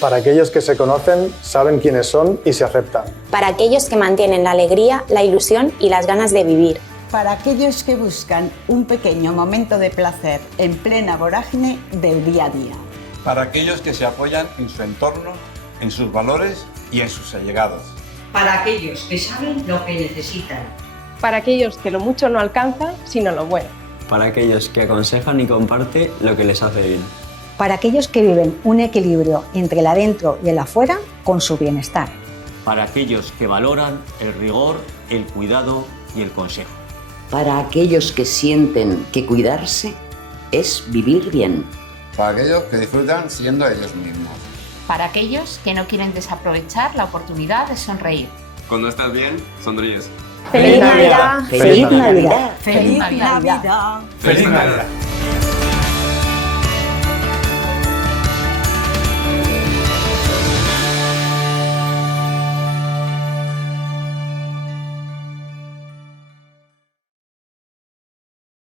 Para aquellos que se conocen, saben quiénes son y se aceptan. Para aquellos que mantienen la alegría, la ilusión y las ganas de vivir. Para aquellos que buscan un pequeño momento de placer en plena vorágine del día a día. Para aquellos que se apoyan en su entorno, en sus valores y en sus allegados. Para aquellos que saben lo que necesitan. Para aquellos que lo mucho no alcanzan, sino lo bueno. Para aquellos que aconsejan y comparten lo que les hace bien. Para aquellos que viven un equilibrio entre el adentro y el afuera con su bienestar. Para aquellos que valoran el rigor, el cuidado y el consejo. Para aquellos que sienten que cuidarse es vivir bien. Para aquellos que disfrutan siendo ellos mismos. Para aquellos que no quieren desaprovechar la oportunidad de sonreír. Cuando estás bien, sonríes. ¡Feliz Navidad! ¡Feliz Navidad! ¡Feliz Navidad! ¡Feliz Navidad!